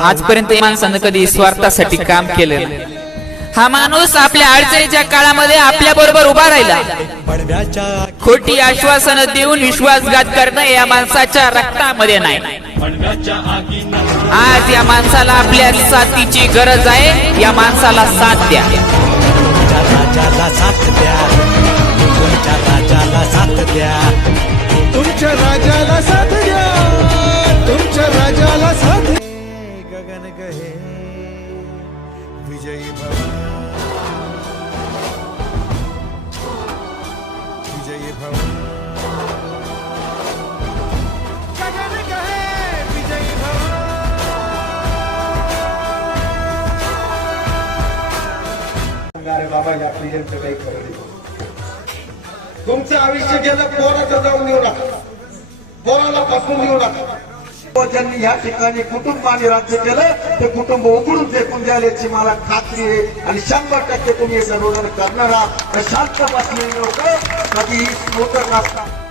आजपर्यंत या माणसानं कधी स्वार्थासाठी काम केलं नाही. हा माणूस आपल्या अडचणीच्या काळामध्ये आपल्या बरोबर उभा राहिला. खोटी आश्वासनं देऊन विश्वासघात करणं या माणसाच्या रक्तामध्ये नाही. आज या माणसाला आपल्या साथीची गरज आहे. या माणसाला साथ द्या. राजाला साथ द्या, तुमच्या राजाला साथ द्या, तुमच्या राजाला साथ द्या, तुमच्या राजाला साथ द्या. गगन कहे विजयी भव, विजयी भव, गगन कहे विजयी भव. बाबा या प्रियंचं काही खरं नाही. तुमचं आयुष्य गेलं पोराचं जाऊन येऊ नका, पोराला फसवून येऊ नका. ज्यांनी या ठिकाणी कुटुंबाने राज्य केलं ते कुटुंब उघडून फेकून द्याल याची मला खात्री आहे. आणि 100% तुम्ही हे सर्वजण करणारा शांत बसलेली लोक कधी मोठं नसतात.